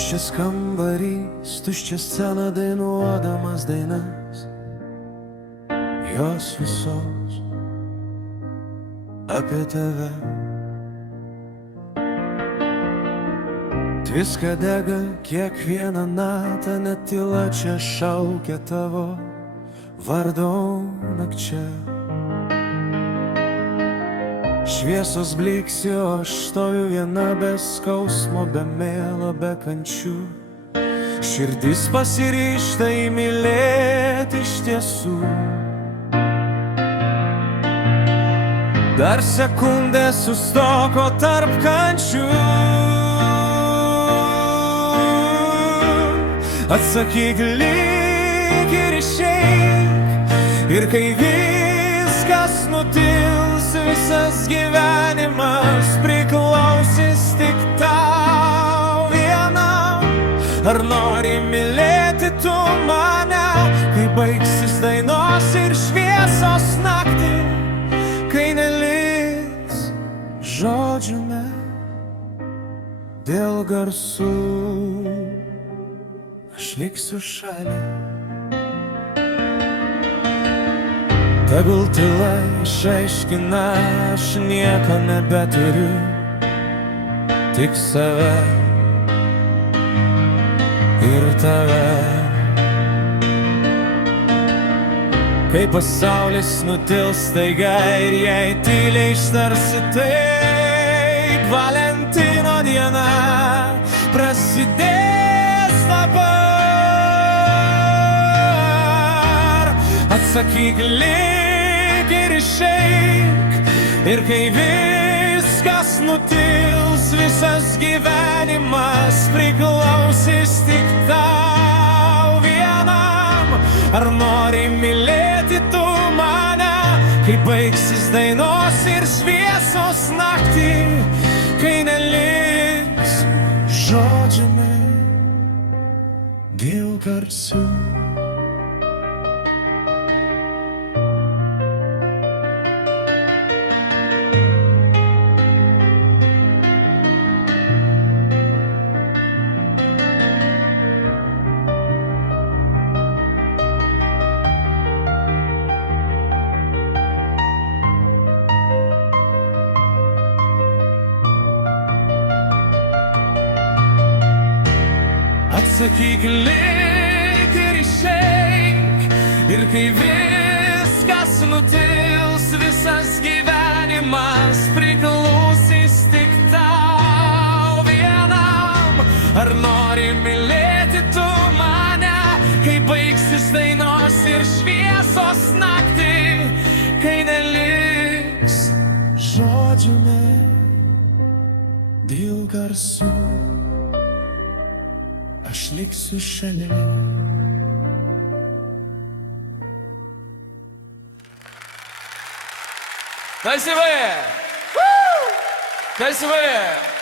Tuščias kambarys, tuščia scena dainuodamas dainas, jos visos apie tave. Tviska dega kiekvieną natą, net tyla čia šaukia tavo vardo nakčia. Šviesos blyksi, o aš stoviu viena be skausmo, be mėlo, be kančių. Širdis pasiryžta įmylėti iš tiesų. Dar sekundę sustoko tarp kančių. Atsakyk lyg ir išeik, ir kai viskas nutils, visas gyvenimas priklausys tik tau vienam. Ar nori mylėti tu mane, kai baigsis dainos ir šviesos naktį, kai neliks žodžių dėl garsų, aš liksiu šalia. Tegul tyla išaiškina, aš nieko nebeturiu, tik save ir tave. Kai pasaulis nutils staiga ir jei tyliai ištarsi taip, Valentino diena prasidės dabar. Atsakyk lyg ir išeik, ir kai viskas nutils, visas gyvenimas priklausys tik tau vienam. Ar nori mylėti tu mane, kai baigsis dainos ir šviesos naktį, kai neliks žodžių dėl garsų. Atsakyk lyg ir išeik, ir kai viskas nutils, visas gyvenimas priklausys tik tau vienam. Ar nori mylėti tu mane, kai baigsis dainos ir šviesos naktį, kai neliks žodžių dėl garsų, aš liksiu šalia. Красивые! Красивые!